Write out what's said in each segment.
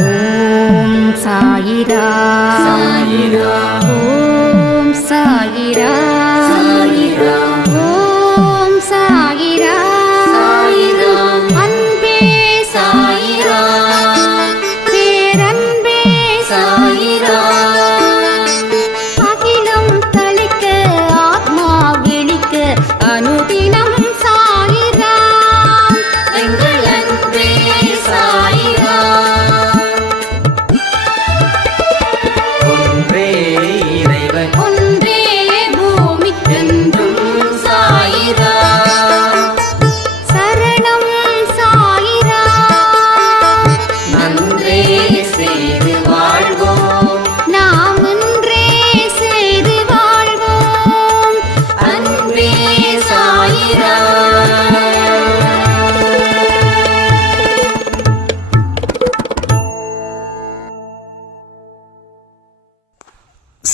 ஓம் சாயிரா. சாயிரா.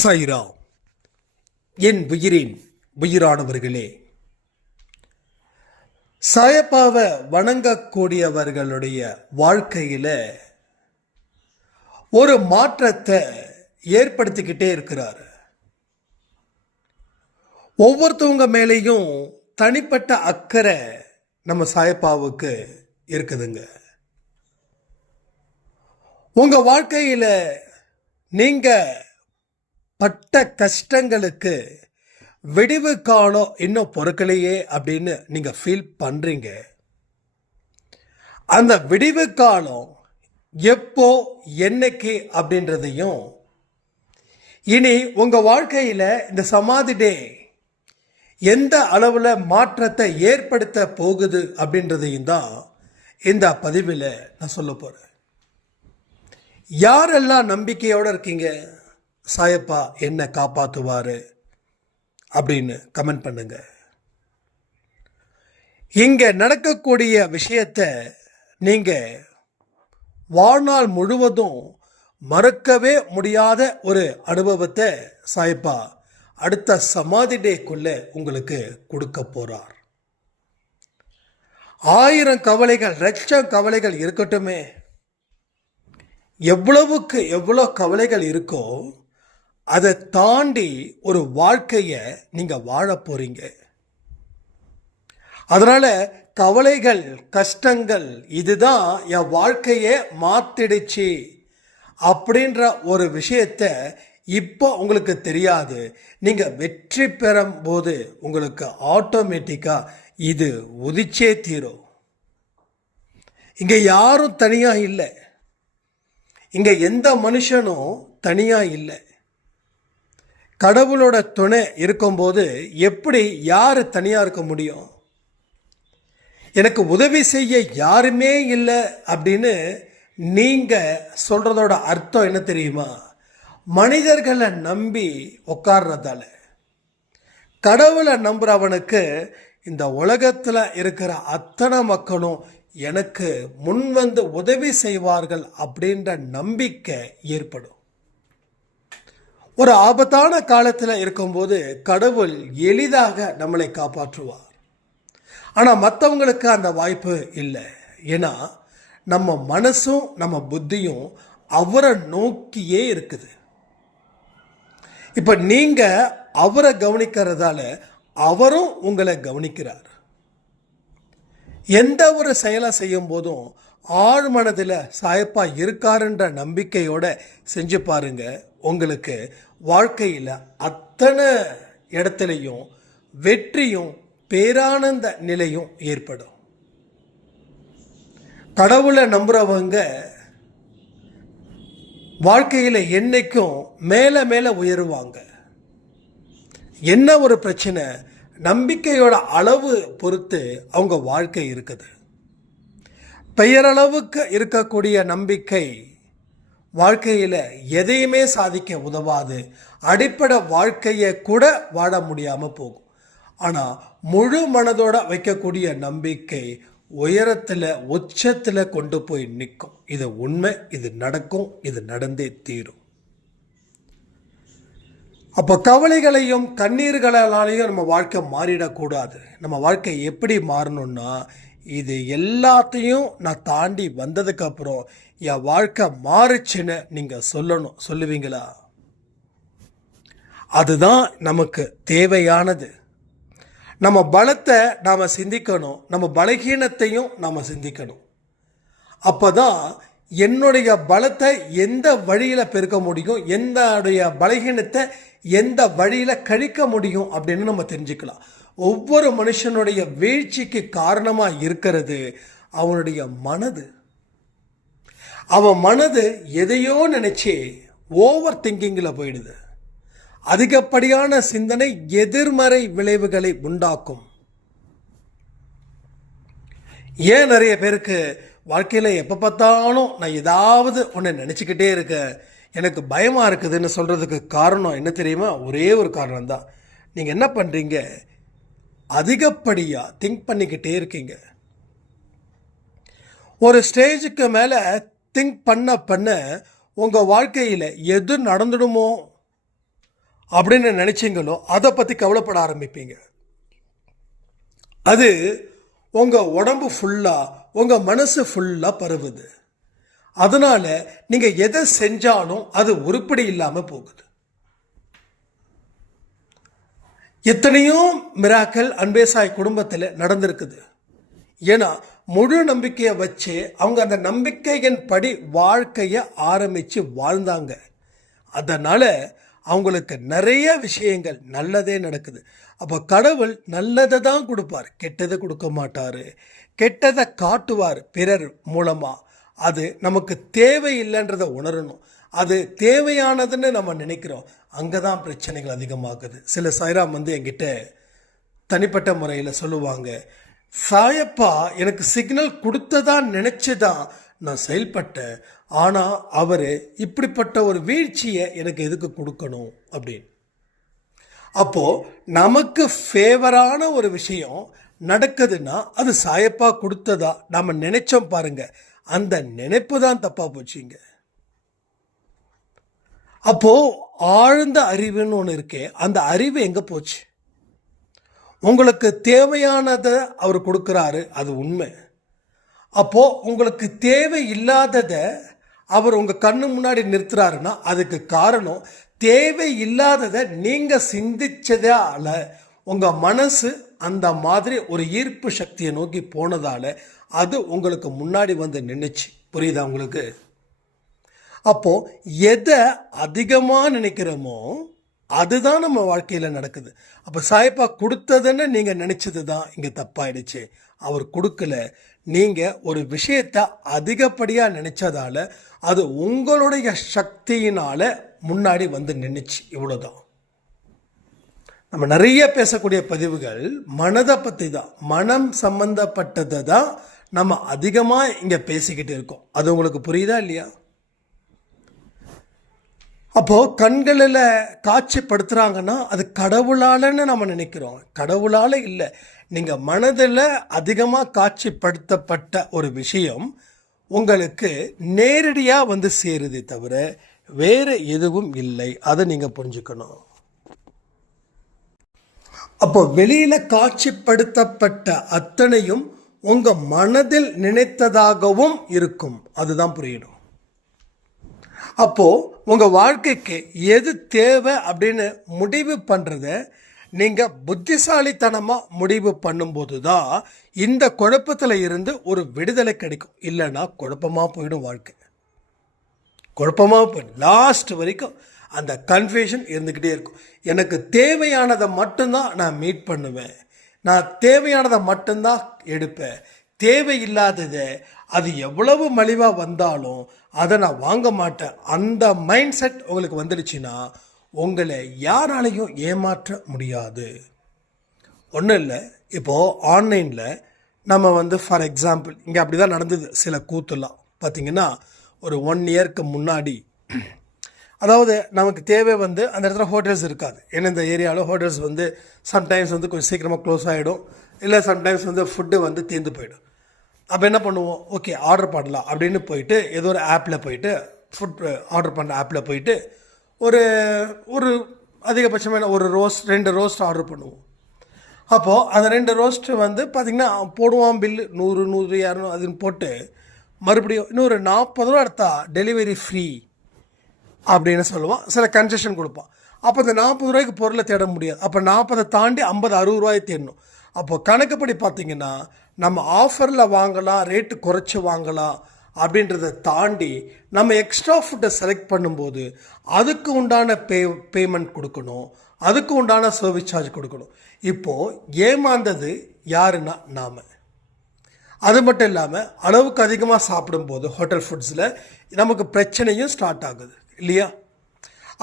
சைரா என் உயிரின் உயிரானவர்களே சாயப்பாவை வணங்கக்கூடியவர்களுடைய வாழ்க்கையில் ஒரு மாற்றத்தை ஏற்படுத்திக்கிட்டே இருக்கிறார். ஒவ்வொருத்தவங்க மேலேயும் தனிப்பட்ட அக்கறை நம்ம சாயப்பாவுக்கு இருக்குதுங்க. உங்க வாழ்க்கையில் நீங்க பட்ட கஷ்டங்களுக்கு விடிவு காலம் இன்னும் பொறுக்கலையே அப்படின்னு நீங்கள் ஃபீல் பண்ணுறீங்க அந்த விடிவு காலம் எப்போ என்னைக்கு அப்படின்றதையும் இனி உங்கள் வாழ்க்கையில் இந்த சமாதி டே எந்த அளவில் மாற்றத்தை ஏற்படுத்த போகுது அப்படின்றதையும் தான் இந்த பதிவில் நான் சொல்ல போகிறேன் யாரெல்லாம் நம்பிக்கையோடு இருக்கீங்க? சாயப்பா என்னை காப்பாற்றுவார் அப்படின்னு கமெண்ட் பண்ணுங்க. இங்கே நடக்கக்கூடிய விஷயத்த நீங்கள் வாழ்நாள் முழுவதும் மறக்கவே முடியாத ஒரு அனுபவத்தை சாயப்பா அடுத்த சமாதி டேக்குள்ளே உங்களுக்கு கொடுக்க போகிறார் ஆயிரம் கவலைகள் லட்சம் கவலைகள் இருக்கட்டுமே. எவ்வளவுக்கு எவ்வளோ கவலைகள் இருக்கோ அதை தாண்டி ஒரு வாழ்க்கையை நீங்கள் வாழ போகிறீங்க அதனால் கவலைகள் கஷ்டங்கள் இதுதான் என் வாழ்க்கையை மாத்திடுச்சு அப்படின்ற ஒரு விஷயத்த இப்போ உங்களுக்கு தெரியாது. நீங்கள் வெற்றி பெறும் போது உங்களுக்கு ஆட்டோமேட்டிக்காக இது உதிச்சே தீரும். இங்கே யாரும் தனியாக இல்லை. இங்கே எந்த மனுஷனும் தனியாக இல்லை. கடவுளோட துணை இருக்கும்போது எப்படி யார் தனியாக இருக்க முடியும்? எனக்கு உதவி செய்ய யாருமே இல்லை அப்படின்னு நீங்கள் சொல்கிறதோட அர்த்தம் என்ன தெரியுமா? மனிதர்களை நம்பி உட்கார்றதால. கடவுளை நம்புகிறவனுக்கு இந்த உலகத்தில் இருக்கிற அத்தனை மக்களும் எனக்கு முன் வந்து உதவி செய்வார்கள் அப்படின்ற நம்பிக்கை ஏற்படும். ஒரு ஆபத்தான காலத்தில் இருக்கும்போது கடவுள் எளிதாக நம்மளை காப்பாற்றுவார். ஆனால் மற்றவங்களுக்கு அந்த வாய்ப்பு இல்லை. ஏன்னா நம்ம மனசும் நம்ம புத்தியும் அவரை நோக்கியே இருக்குது. இப்போ நீங்கள் அவரை கவனிக்கிறதால அவரும் உங்களை கவனிக்கிறார். எந்த ஒரு செயலை செய்யும் போதும் ஆழ் மனதில் சாயப்பா இருக்காருன்ற நம்பிக்கையோட செஞ்சு பாருங்கள் உங்களுக்கு வாழ்க்கையில் அத்தனை இடத்துலையும் வெற்றியும் பேரானந்த நிலையும் ஏற்படும். கடவுளை நம்புறவங்க வாழ்க்கையில் என்னைக்கும் மேலே மேலே உயருவாங்க. என்ன ஒரு பிரச்சனை? நம்பிக்கையோட அளவு பொறுத்து அவங்க வாழ்க்கை இருக்குது. பெயரளவுக்கு இருக்கக்கூடிய நம்பிக்கை வாழ்க்கையில் எதையுமே சாதிக்க உதவாது. அடிப்படை வாழ்க்கையை கூட வாழ முடியாமல் போகும். ஆனால் முழு மனதோட வைக்கக்கூடிய நம்பிக்கை உயரத்தில் உச்சத்தில் கொண்டு போய் நிற்கும். இது உண்மை இது நடக்கும் இது நடந்தே தீரும். அப்போ கவலைகளையும் கண்ணீர்களாலேயும் நம்ம வாழ்க்கை மாறிடக்கூடாது. நம்ம வாழ்க்கை எப்படி மாறணும்னா இது எல்லாத்தையும் நான் தாண்டி வந்ததுக்கப்புறம் என் வாழ்க்கை மாறுச்சுன்னு நீங்கள் சொல்லணும். சொல்லுவீங்களா? அதுதான் நமக்கு தேவையானது. நம்ம பலத்தை நாம் சிந்திக்கணும். நம்ம பலகீனத்தையும் நாம் சிந்திக்கணும். அப்போ தான் என்னுடைய பலத்தை எந்த வழியில் பெருக்க முடியும்? என்னுடைய பலகீனத்தை எந்த வழியில் கழிக்க முடியும்? அப்படின்னு நம்ம தெரிஞ்சுக்கலாம். ஒவ்வொரு மனுஷனுடைய வீழ்ச்சிக்கு காரணமாக இருக்கிறது அவனுடைய மனது. அவன் மனது எதையோ நினச்சி ஓவர் திங்கிங்கில் போயிடுது. அதிகப்படியான சிந்தனை எதிர்மறை விளைவுகளை உண்டாக்கும். ஏன் நிறைய பேருக்கு வாழ்க்கையில் எப்போ பார்த்தாலும் நான் ஏதாவது ஒன்று நினச்சிக்கிட்டே இருக்கேன். எனக்கு பயமாக இருக்குதுன்னு சொல்கிறதுக்கு காரணம் என்ன தெரியுமா? ஒரே ஒரு காரணம் தான் நீங்கள் என்ன பண்ணுறீங்க அதிகப்படியாக திங்க் பண்ணிக்கிட்டே இருக்கீங்க. ஒரு ஸ்டேஜுக்கு மேலே திங்க் பண்ண பண்ண உங்கள் வாழ்க்கையில் எது நடந்துடுமோ அப்படின்னு நினச்சிங்களோ அதை பற்றி கவலைப்பட ஆரம்பிப்பீங்க. அது உங்கள் உடம்பு ஃபுல்லாக உங்கள் மனசு ஃபுல்லாக பரவுது. அதனால் நீங்கள் எதை செஞ்சாலும் அது உருப்படி இல்லாமல் போகுது. எத்தனையோ மிராக்கள் அன்பேசாய் குடும்பத்தில் நடந்திருக்குது. ஏன்னா முழு நம்பிக்கையை வச்சு அவங்க அந்த நம்பிக்கையின் படி வாழ்க்கையை ஆரம்பித்து வாழ்ந்தாங்க. அதனால் அவங்களுக்கு நிறைய விஷயங்கள் நல்லதே நடக்குது. அப்போ கடவுள் நல்லதை தான் கொடுப்பார். கெட்டதை கொடுக்க மாட்டார். கெட்டதை காட்டுவார் பிறர் மூலமாக அது நமக்கு தேவையில்லைன்றதை உணரணும். அது தேவையானதுன்னு நம்ம நினைக்கிறோம். அங்கே தான் பிரச்சனைகள் அதிகமாகுது. சில சைராம் வந்து என்கிட்ட தனிப்பட்ட முறையில் சொல்லுவாங்க சாயப்பா எனக்கு சிக்னல் கொடுத்ததா நினச்சி தான் நான் செயல்பட்டேன். ஆனால் அவர் இப்படிப்பட்ட ஒரு வீழ்ச்சியை எனக்கு எதுக்கு கொடுக்கணும்? அப்படின்னு. அப்போது நமக்கு ஃபேவரான ஒரு விஷயம் நடக்குதுன்னா அது சாயப்பா கொடுத்ததா நாம் நினைச்சோம் பாருங்க. அந்த நினைப்பு தான் தப்பாக போச்சுங்க அப்போ ஆழ்ந்த அறிவுன்னு ஒன்று இருக்கே அந்த அறிவு எங்கே போச்சு? உங்களுக்கு தேவையானதை அவர் கொடுக்குறாரு அது உண்மை. அப்போ உங்களுக்கு தேவை இல்லாததை அவர் உங்க கண்ணு முன்னாடி நிறுத்துறாருன்னா அதுக்கு காரணம் தேவை இல்லாததை நீங்க சிந்திச்சதால உங்க மனசு அந்த மாதிரி ஒரு ஈர்ப்பு சக்தியை நோக்கி போனதால் அது உங்களுக்கு முன்னாடி வந்து நின்றுச்சு புரியுதா உங்களுக்கு? அப்போது எதை அதிகமாக நினைக்கிறோமோ அதுதான் நம்ம வாழ்க்கையில் நடக்குது. அப்போ சாய்ப்பா கொடுத்ததுன்னு நீங்கள் நினச்சது தான் இங்கே தப்பாயிடுச்சு. அவர் கொடுக்கல. நீங்கள் ஒரு விஷயத்தை அதிகப்படியாக நினச்சதால அது உங்களுடைய சக்தியினால் முன்னாடி வந்து நின்றுச்சு இவ்வளோதான் நம்ம நிறைய பேசக்கூடிய பதிவுகள் மனதை பற்றி தான் மனம் சம்பந்தப்பட்டதை தான் நம்ம அதிகமாக இங்கே பேசிக்கிட்டு இருக்கோம். அது உங்களுக்கு புரியுதா இல்லையா? அப்போது கண்களில் காட்சிப்படுத்துகிறாங்கன்னா அது கடவுளாலன்னு நம்ம நினைக்கிறோம். கடவுளால் இல்லை. நீங்கள் மனதில் அதிகமாக காட்சிப்படுத்தப்பட்ட ஒரு விஷயம் உங்களுக்கு நேரடியாக வந்து சேருதே தவிர வேறு எதுவும் இல்லை. அதை நீங்கள் புரிஞ்சுக்கணும். அப்போ வெளியில் காட்சிப்படுத்தப்பட்ட அத்தனையும் உங்கள் மனதில் நினைத்ததாகவும் இருக்கும். அதுதான் புரியணும் அப்போது உங்கள் வாழ்க்கைக்கு எது தேவை அப்படின்னு முடிவு பண்ணுறத நீங்கள் புத்திசாலித்தனமாக முடிவு பண்ணும்போது தான் இந்த குழப்பத்தில் இருந்து ஒரு விடுதலை கிடைக்கும். இல்லைன்னா குழப்பமாக போயிடும் வாழ்க்கை. குழப்பமாக போயிடும். லாஸ்ட் வரைக்கும் அந்த கன்ஃபியூஷன் இருந்துக்கிட்டே இருக்கும். எனக்கு தேவையானதை மட்டும்தான் நான் மீட் பண்ணுவேன். நான் தேவையானதை மட்டும்தான் எடுப்பேன். தேவையில்லாததை அது எவ்வளவு மலிவாக வந்தாலும் அதை நான் வாங்க மாட்டேன். அந்த மைண்ட் செட் உங்களுக்கு வந்துடுச்சுன்னா உங்களை யாராலையும் ஏமாற்ற முடியாது. ஒன்றும் இல்லை. இப்போது ஆன்லைனில் நம்ம வந்து ஃபார் எக்ஸாம்பிள் இங்கே அப்படி தான் நடந்தது சில கூத்துலாம் பார்த்திங்கன்னா ஒரு ஒன் இயர்க்கு முன்னாடி அதாவது நமக்கு தேவை வந்து அந்த இடத்துல ஹோட்டல்ஸ் இருக்காது. ஏன்னா இந்த ஏரியாவில் ஹோட்டல்ஸ் வந்து சம்டைம்ஸ் வந்து கொஞ்சம் சீக்கிரமாக க்ளோஸ் ஆகிடும் இல்லை சம்டைம்ஸ் வந்து ஃபுட்டு வந்து தீர்ந்து போயிடும். அப்போ என்ன பண்ணுவோம்? ஓகே ஆர்டர் பண்ணலாம் அப்படின்னு போயிட்டு ஏதோ ஒரு ஆப்பில் போயிட்டு ஃபுட் ஆர்டர் பண்ண ஆப்பில் போயிட்டு ஒரு ஒரு அதிகபட்சமான ஒரு ரோஸ்ட் ரெண்டு ரோஸ்ட் ஆர்டர் பண்ணுவோம். அப்போது அந்த ரெண்டு ரோஸ்ட்டு வந்து பார்த்திங்கன்னா போடுவான் பில்லு நூறு நூறு இரநூறு அதுன்னு போட்டு மறுபடியும் இன்னொரு நாற்பது ரூபா எடுத்தால் டெலிவரி ஃப்ரீ அப்படின்னு சொல்லுவான். சில கன்செஷன் கொடுப்பான். அப்போ இந்த நாற்பது ரூபாய்க்கு பொருளை தேட முடியாது. அப்போ நாற்பதை தாண்டி ஐம்பது அறுபது ரூபாயை தேடணும். அப்போது கணக்குப்படி பார்த்தீங்கன்னா நம்ம ஆஃபரில் வாங்கலாம் ரேட்டு குறைச்சி வாங்கலாம் அப்படின்றத தாண்டி நம்ம எக்ஸ்ட்ரா ஃபுட்டை செலக்ட் பண்ணும்போது அதுக்கு உண்டான பே பேமெண்ட் கொடுக்கணும். அதுக்கு உண்டான சர்வீஸ் சார்ஜ் கொடுக்கணும். இப்போது ஏமாந்தது யாருன்னா நாம். அது மட்டும் இல்லாமல் அளவுக்கு அதிகமாக சாப்பிடும்போது ஹோட்டல் ஃபுட்ஸில் நமக்கு பிரச்சனையும் ஸ்டார்ட் ஆகுது. இல்லையா?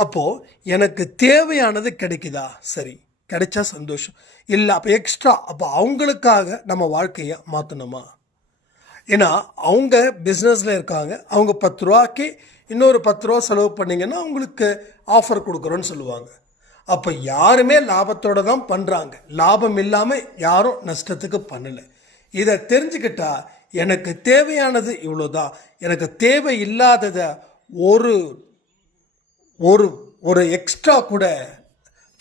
அப்போது எனக்கு தேவையானது கிடைக்குதா? சரி கிடைச்சா சந்தோஷம். இல்லை அப்போ எக்ஸ்ட்ரா அப்போ அவங்களுக்காக நம்ம வாழ்க்கையை மாற்றணுமா ஏன்னா அவங்க பிஸ்னஸில் இருக்காங்க. அவங்க பத்து ரூபாக்கி இன்னொரு பத்து ரூபா செலவு பண்ணிங்கன்னா அவங்களுக்கு ஆஃபர் கொடுக்குறோன்னு சொல்லுவாங்க. அப்போ யாருமே லாபத்தோடு தான் பண்ணுறாங்க லாபம் இல்லாமல் யாரும் நஷ்டத்துக்கு பண்ணலை. இதை தெரிஞ்சுக்கிட்டா எனக்கு தேவையானது இவ்வளோதான் எனக்கு தேவை இல்லாததை ஒரு ஒரு ஒரு எக்ஸ்ட்ரா கூட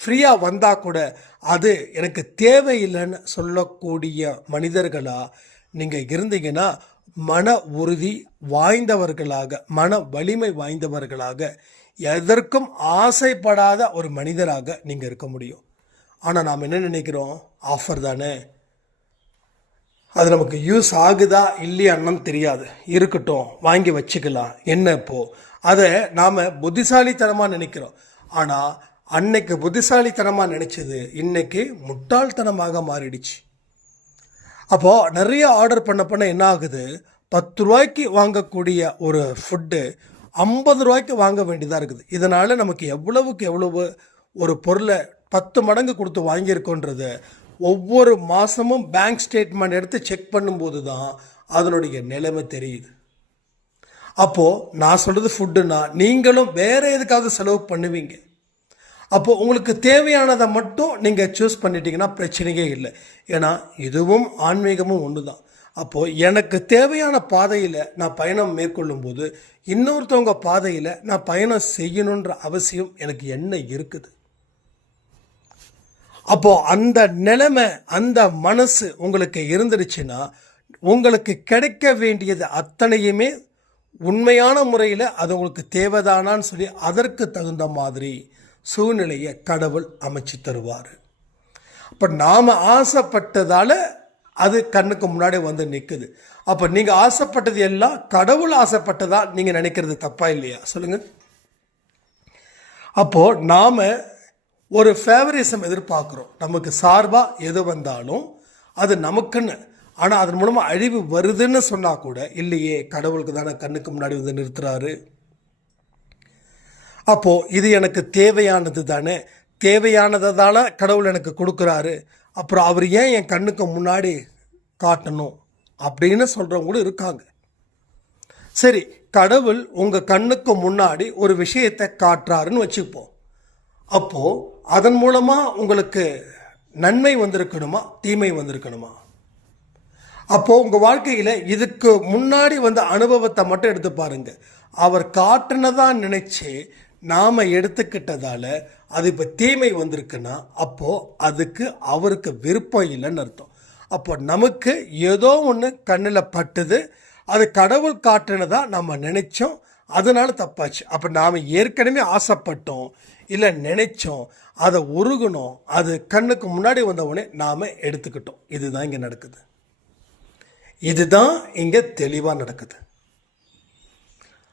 ஃப்ரீயாக வந்தால் கூட அது எனக்கு தேவையில்லைன்னு சொல்லக்கூடிய மனிதர்களாக நீங்கள் இருந்தீங்கன்னா மன உறுதி வாய்ந்தவர்களாக மன வலிமை வாய்ந்தவர்களாக எதற்கும் ஆசைப்படாத ஒரு மனிதராக நீங்கள் இருக்க முடியும். ஆனால் நாம் என்ன நினைக்கிறோம்? ஆஃபர் தானே. அது நமக்கு யூஸ் ஆகுதா இல்லையான்னு தெரியாது. இருக்கட்டும் வாங்கி வச்சுக்கலாம். என்ன இப்போ? அதை நாம் புத்திசாலித்தனமாக நினைக்கிறோம். ஆனால் அன்னைக்கு புத்திசாலித்தனமாக நினச்சது இன்னைக்கு முட்டாள்தனமாக மாறிடுச்சு. அப்போது நிறைய ஆர்டர் பண்ண பண்ண என்ன ஆகுது? பத்து ரூபாய்க்கு வாங்கக்கூடிய ஒரு ஃபுட்டு ஐம்பது ரூபாய்க்கு வாங்க வேண்டியதாக இருக்குது. இதனால் நமக்கு எவ்வளவுக்கு எவ்வளவு ஒரு பொருளை பத்து மடங்கு கொடுத்து வாங்கியிருக்கோன்றது ஒவ்வொரு மாதமும் பேங்க் ஸ்டேட்மெண்ட் எடுத்து செக் பண்ணும்போது தான் அதனுடைய நிலைமை தெரியுது. அப்போது நான் சொல்கிறது ஃபுட்டுன்னா நீங்களும் வேறு எதுக்காவது செலவு பண்ணுவீங்க. அப்போது உங்களுக்கு தேவையானதை மட்டும் நீங்கள் சூஸ் பண்ணிட்டீங்கன்னா பிரச்சனையே இல்லை. ஏன்னா இதுவும் ஆன்மீகமும் ஒன்று தான் அப்போது எனக்கு தேவையான பாதையில் நான் பயணம் மேற்கொள்ளும்போது இன்னொருத்தவங்க பாதையில் நான் பயணம் செய்யணுன்ற அவசியம் எனக்கு என்ன இருக்குது? அப்போது அந்த நிலைமை அந்த மனசு உங்களுக்கு இருந்துருச்சுன்னா உங்களுக்கு கிடைக்க வேண்டியது அத்தனையுமே உண்மையான முறையில் அது உங்களுக்கு தேவைதானான்னு சொல்லி அதற்கு தகுந்த மாதிரி சூழ்நிலையை கடவுள் அமைச்சு தருவார். அப்போ நாம் ஆசைப்பட்டதால் அது கண்ணுக்கு முன்னாடி வந்து நிற்குது அப்போ நீங்கள் ஆசைப்பட்டது எல்லாம் கடவுள் ஆசைப்பட்டதா நீங்கள் நினைக்கிறது தப்பா இல்லையா? சொல்லுங்கள் அப்போது நாம் ஒரு ஃபேவரிசம் எதிர்பார்க்குறோம். நமக்கு சார்பாக எது வந்தாலும் அது நமக்குன்னு. ஆனால் அதன் மூலமாக அழிவு வருதுன்னு சொன்னால் கூட இல்லையே கடவுளுக்கு தானே கண்ணுக்கு முன்னாடி வந்து நிறுத்துறாரு. அப்போது இது எனக்கு தேவையானது தானே. தேவையானதை தானே கடவுள் எனக்கு கொடுக்குறாரு. அப்புறம் அவர் ஏன் என் கண்ணுக்கு முன்னாடி காட்டணும் அப்படின்னு சொல்கிறவங்களும் இருக்காங்க. சரி கடவுள் உங்கள் கண்ணுக்கு முன்னாடி ஒரு விஷயத்தை காட்டுறாருன்னு வச்சுப்போம். அப்போது அதன் மூலமாக உங்களுக்கு நன்மை வந்திருக்கணுமா? தீமை வந்திருக்கணுமா? அப்போது உங்கள் வாழ்க்கையில் இதுக்கு முன்னாடி வந்த அனுபவத்தை மட்டும் எடுத்து பாருங்கள் அவர் காட்டுனதா நினைச்சு நாம் எடுத்துக்கிட்டதால அது இப்போ தீமை வந்திருக்குன்னா அப்போது அதுக்கு அவருக்கு விருப்பம் இல்லைன்னு அர்த்தம். அப்போ நமக்கு ஏதோ ஒன்று கண்ணில் பட்டுது அது கடவுள் காட்டுனதாக நம்ம நினைச்சோம் அதனால தப்பாச்சு. அப்போ நாம் ஏற்கனவே ஆசைப்பட்டோம் இல்லை நினைச்சோம் அதை உருகணும் அது கண்ணுக்கு முன்னாடி வந்த நாம் எடுத்துக்கிட்டோம். இதுதான் இங்கே நடக்குது. இதுதான் இங்கே தெளிவாக நடக்குது.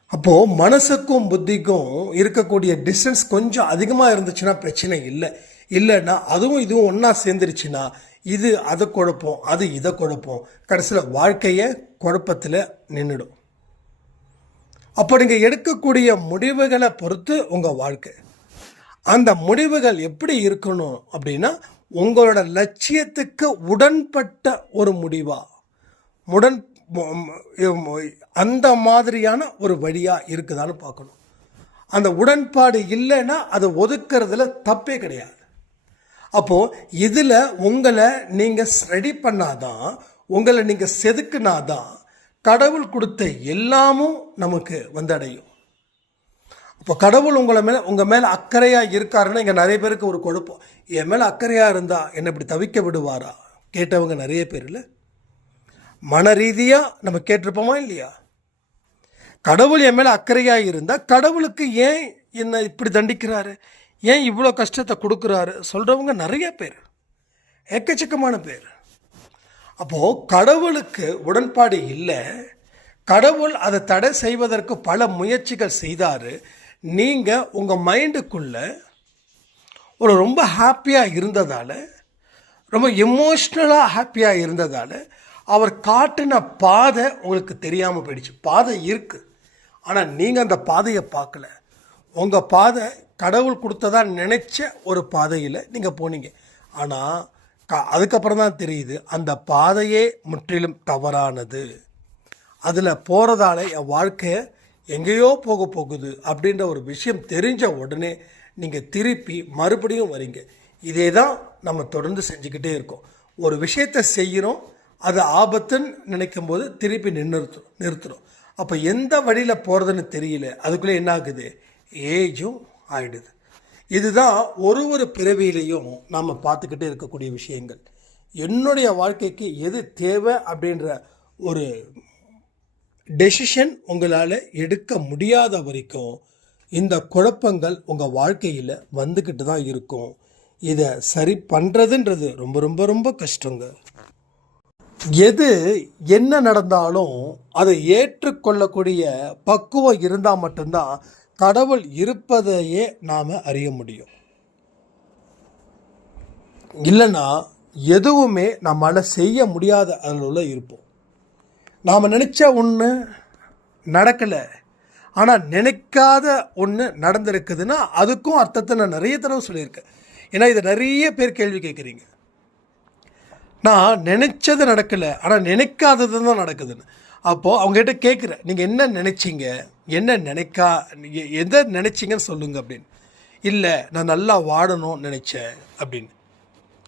அப்போது மனசுக்கும் புத்திக்கும் இருக்கக்கூடிய டிஸ்டன்ஸ் கொஞ்சம் அதிகமாக இருந்துச்சுன்னா பிரச்சனை இல்லை. இல்லைன்னா அதுவும் இதுவும் ஒன்றா சேர்ந்துருச்சுன்னா இது அதை குழப்பம் அது இதை குழப்பம். கடைசியில் வாழ்க்கையை குழப்பத்தில் நின்றுடும் அப்போ நீங்கள் எடுக்கக்கூடிய முடிவுகளை பொறுத்து உங்கள் வாழ்க்கை. அந்த முடிவுகள் எப்படி இருக்கணும் அப்படின்னா உங்களோட லட்சியத்துக்கு உடன்பட்ட ஒரு முடிவா? உடன் அந்த மாதிரியான ஒரு வழியாக இருக்குதான்னு பார்க்கணும். அந்த உடன்பாடு இல்லைன்னா அதை ஒதுக்கிறதுல தப்பே கிடையாது. அப்போது இதில் உங்களை நீங்கள் ரெடி பண்ணாதான் உங்களை நீங்கள் செதுக்குனாதான் கடவுள் கொடுத்த எல்லாமும் நமக்கு வந்தடையும். இப்போ கடவுள் உங்களை மேலே உங்கள் மேலே அக்கறையாக இருக்காருன்னா இங்கே நிறைய பேருக்கு ஒரு குழப்பம். என் மேலே அக்கறையாக இருந்தால் என்னை இப்படி தவிக்க விடுவாரா? கேட்டவங்க நிறைய பேர் இல்லை. மன ரீதியாக நம்ம கேட்டிருப்போமா இல்லையா? கடவுள் என் மேலே அக்கறையாக இருந்தால் கடவுளுக்கு ஏன் என்னை இப்படி தண்டிக்கிறாரு? ஏன் இவ்வளோ கஷ்டத்தை கொடுக்குறாரு? சொல்கிறவங்க நிறைய பேர். எக்கச்சக்கமான பேர். அப்போது கடவுளுக்கு உடன்பாடு இல்லை. கடவுள் அதை தடை செய்வதற்கு பல முயற்சிகள் செய்தார். நீங்கள் உங்கள் மைண்டுக்குள்ளே ஒரு ரொம்ப ஹாப்பியாக இருந்ததால் ரொம்ப எமோஷ்னலாக ஹாப்பியாக இருந்ததால் அவர் காட்டின பாதை உங்களுக்கு தெரியாமல் போயிடுச்சு. பாதை இருக்குது ஆனால் நீங்கள் அந்த பாதையை பார்க்கல. உங்கள் பாதை கடவுள் கொடுத்ததா நினச்ச ஒரு பாதையில் நீங்கள் போனீங்க. ஆனால் க அதுக்கப்புறம் தான் தெரியுது அந்த பாதையே முற்றிலும் தவறானது. அதில் போகிறதால என் வாழ்க்கையை எங்கேயோ போக போகுது அப்படின்ற ஒரு விஷயம் தெரிஞ்ச உடனே நீங்கள் திருப்பி மறுபடியும் வரீங்க. இதே தான் நம்ம தொடர்ந்து செஞ்சுக்கிட்டே இருக்கோம். ஒரு விஷயத்தை செய்கிறோம் அது ஆபத்துன்னு நினைக்கும் போது திருப்பி நின்றுத்தும் நிறுத்துறோம். அப்போ எந்த வழியில் போகிறதுன்னு தெரியல. அதுக்குள்ளே என்ன ஆகுது? ஏஜும் ஆகிடுது இதுதான் ஒரு ஒரு பிறவியிலையும் நாம் பார்த்துக்கிட்டே இருக்கக்கூடிய விஷயங்கள். என்னுடைய வாழ்க்கைக்கு எது தேவை அப்படின்ற ஒரு டெசிஷன் உங்களால் எடுக்க முடியாத வரைக்கும் இந்த குழப்பங்கள் உங்கள் வாழ்க்கையில் வந்துக்கிட்டு தான் இருக்கும். இதை சரி பண்ணுறதுன்றது ரொம்ப ரொம்ப ரொம்ப கஷ்டங்க. எது என்ன நடந்தாலும் அதை ஏற்றுக்கொள்ளக்கூடிய பக்குவம் இருந்தால் மட்டும்தான் கடவுள் இருப்பதையே நாம் அறிய முடியும். இல்லைன்னா எதுவுமே நம்மளால் செய்ய முடியாத அளவில் இருப்போம். நாம் நினச்ச ஒன்று நடக்கலை. ஆனால் நினைக்காத ஒன்று நடந்திருக்குதுன்னா அதுக்கும் அர்த்தத்தை நான் நிறைய தடவை சொல்லியிருக்கேன். ஏன்னா இதை நிறைய பேர் கேள்வி கேட்குறீங்க. நான் நினச்சது நடக்கலை ஆனால் நினைக்காதது தான் நடக்குதுன்னு. அப்போது அவங்ககிட்ட கேட்குறேன் நீங்கள் என்ன நினச்சிங்க? என்ன நினைக்கா எ- எதை நினச்சிங்கன்னு சொல்லுங்க அப்படின்னு. இல்லை நான் நல்லா வாடணும்னு நினச்சேன் அப்படின்னு.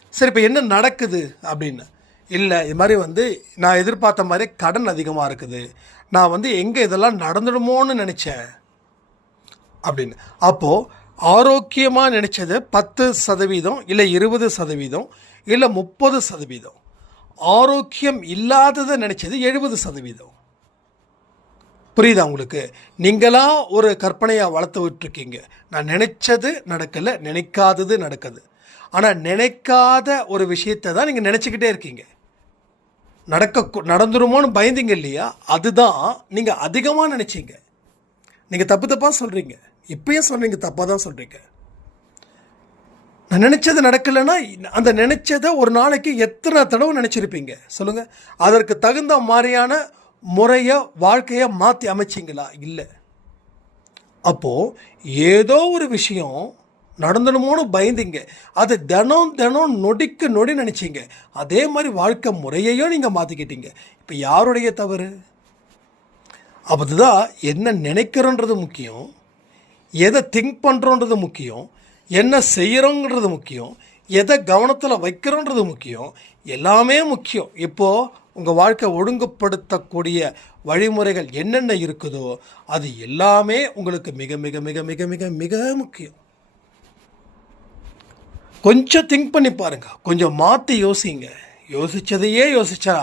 சரி இப்போ என்ன நடக்குது? அப்படின்னு. இல்லை இது மாதிரி வந்து நான் எதிர்பார்த்த மாதிரி கடன் அதிகமாக இருக்குது. நான் வந்து எங்கே இதெல்லாம் நடந்துடுமோன்னு நினச்சேன். அப்படின்னு. அப்போது ஆரோக்கியமாக நினச்சது பத்து சதவீதம் இல்லை இருபது சதவீதம் இல்லை முப்பது சதவீதம். ஆரோக்கியம் இல்லாததை நினச்சது எழுபது சதவீதம். புரியுதா உங்களுக்கு? நீங்களா ஒரு கற்பனையாக வளர்த்து விட்டுருக்கீங்க. நான் நினச்சது நடக்கலை நினைக்காதது நடக்குது. ஆனால் நினைக்காத ஒரு விஷயத்தை தான் நீங்கள் நினச்சிக்கிட்டே இருக்கீங்க. நடக்க நடந்துருமோன்னு பயந்தீங்க இல்லையா? அதுதான் நீங்கள் அதிகமாக நினச்சிங்க. நீங்கள் தப்பு தப்பாக சொல்கிறீங்க இப்பயும் சொல்கிறீங்க தப்பாக தான் சொல்கிறீங்க நான் நினச்சது நடக்கலைன்னா அந்த நினச்சதை ஒரு நாளைக்கு எத்தனை தடவை நினச்சிருப்பீங்க? சொல்லுங்கள் அதற்கு தகுந்த மாதிரியான முறையை வாழ்க்கையை மாற்றி அமைச்சிங்களா? இல்லை. அப்போது ஏதோ ஒரு விஷயம் நடந்துடுமோன்னு பயந்தீங்க. அது தினம் தினம் நொடிக்கு நொடி நினச்சிங்க. அதே மாதிரி வாழ்க்கை முறையையும் நீங்கள் மாற்றிக்கிட்டீங்க இப்போ யாருடைய தவறு? அதுதான் என்ன நினைக்கிறோன்றது முக்கியம். எதை திங்க் பண்ணுறோன்றது முக்கியம். என்ன செய்கிறோங்கிறது முக்கியம். எதை கவனத்தில் வைக்கிறோன்றது முக்கியம். எல்லாமே முக்கியம். இப்போது உங்கள் வாழ்க்கை ஒழுங்குபடுத்தக்கூடிய வழிமுறைகள் என்னென்ன இருக்குதோ அது எல்லாமே உங்களுக்கு மிக மிக மிக மிக மிக மிக முக்கியம். கொஞ்சம் திங்க் பண்ணி பாருங்க. கொஞ்சம் மாற்றி யோசிங்க. யோசித்ததையே யோசிச்சா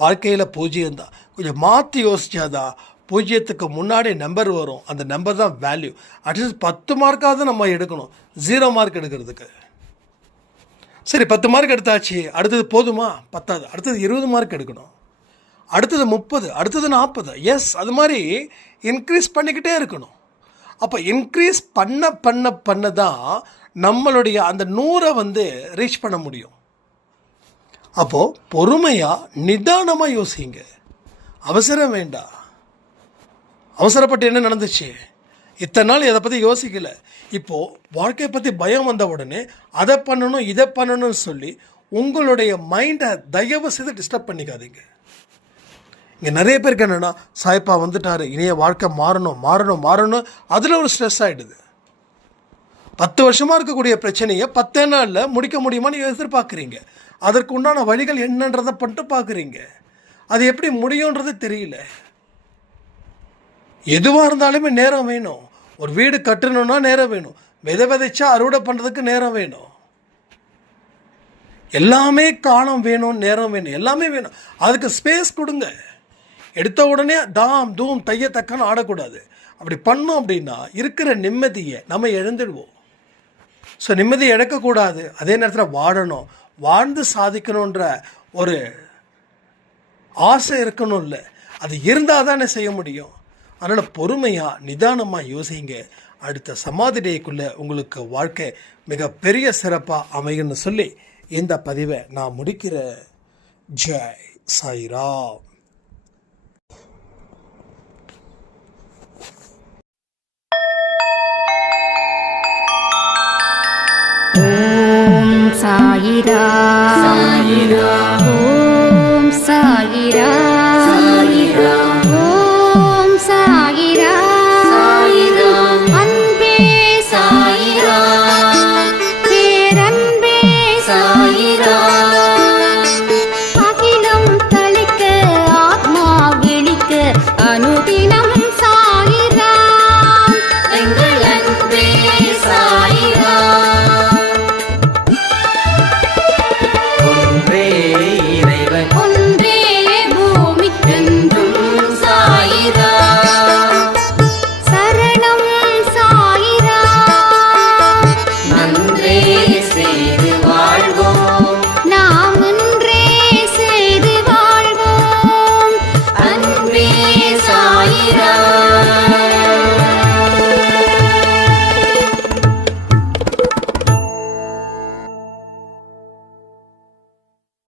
வாழ்க்கையில் பூஜ்ஜியம் தான். கொஞ்சம் மாற்றி யோசித்தாதான் பூஜ்ஜியத்துக்கு முன்னாடி நம்பர் வரும். அந்த நம்பர் தான் வேல்யூ அட்லீஸ்ட் பத்து மார்க்காவது நம்ம எடுக்கணும். ஜீரோ மார்க் எடுக்கிறதுக்கு. சரி பத்து மார்க் எடுத்தாச்சு. அடுத்தது போதுமா? பத்தாது. அடுத்தது இருபது மார்க் எடுக்கணும். அடுத்தது முப்பது. அடுத்தது நாற்பது எஸ் அது மாதிரி இன்க்ரீஸ் பண்ணிக்கிட்டே இருக்கணும். அப்போ இன்க்ரீஸ் பண்ண பண்ண பண்ண தான் நம்மளுடைய அந்த நூறை வந்து ரீச் பண்ண முடியும். அப்போது பொறுமையாக நிதானமாக யோசிங்க. அவசரம் வேண்டாம் அவசரப்பட்டு என்ன நடந்துச்சு? இத்தனை நாள் இதை பற்றி யோசிக்கல. இப்போது வாழ்க்கையை பற்றி பயம் வந்த உடனே அதை பண்ணணும் இதை பண்ணணும்னு சொல்லி உங்களுடைய மைண்டை தயவு செய்து டிஸ்டர்ப் பண்ணிக்காதீங்க. இங்கே நிறைய பேருக்கு என்னென்னா சாய்ப்பா வந்துட்டாரு இனிய வாழ்க்கை மாறணும் மாறணும் மாறணும் அதில் ஒரு ஸ்ட்ரெஸ் ஆகிடுது பத்து வருஷமாக இருக்கக்கூடிய பிரச்சனையை பத்தே நாளில் முடிக்க முடியுமான்னு எதிர்பார்க்குறீங்க. அதற்கு உண்டான வழிகள் என்னன்றதை பண்ணிட்டு பார்க்குறீங்க. அது எப்படி முடியுன்றது தெரியல. எதுவாக இருந்தாலுமே நேரம் வேணும். ஒரு வீடு கட்டணும்னா நேரம் வேணும். விதை விதைச்சா அறுவடை பண்ணுறதுக்கு நேரம் வேணும். எல்லாமே காலம் வேணும் நேரம் வேணும். எல்லாமே வேணும். அதுக்கு ஸ்பேஸ் கொடுங்க. எடுத்த உடனே தாம் தூம் தைய தக்கன்னு ஆடக்கூடாது. அப்படி பண்ணோம் அப்படின்னா இருக்கிற நிம்மதியை நம்ம இழந்துடுவோம். ஸோ நிம்மதி இழக்கக்கூடாது அதே நேரத்தில் வாழணும். வாழ்ந்து சாதிக்கணுன்ற ஒரு ஆசை இருக்கணும் இல்லை. அது இருந்தால் தானே செய்ய முடியும். அதனால் பொறுமையாக நிதானமாக யோசிங்க. அடுத்த சமாதி டேக்குள்ளே உங்களுக்கு வாழ்க்கை மிகப்பெரிய சிறப்பாக அமையும்னு சொல்லி இந்த பதிவை நான் முடிக்கிற. ஜெய் சாய்ராம். சாயிரா. சாயிரா. ஓம் சாயிரா. சாயிரா.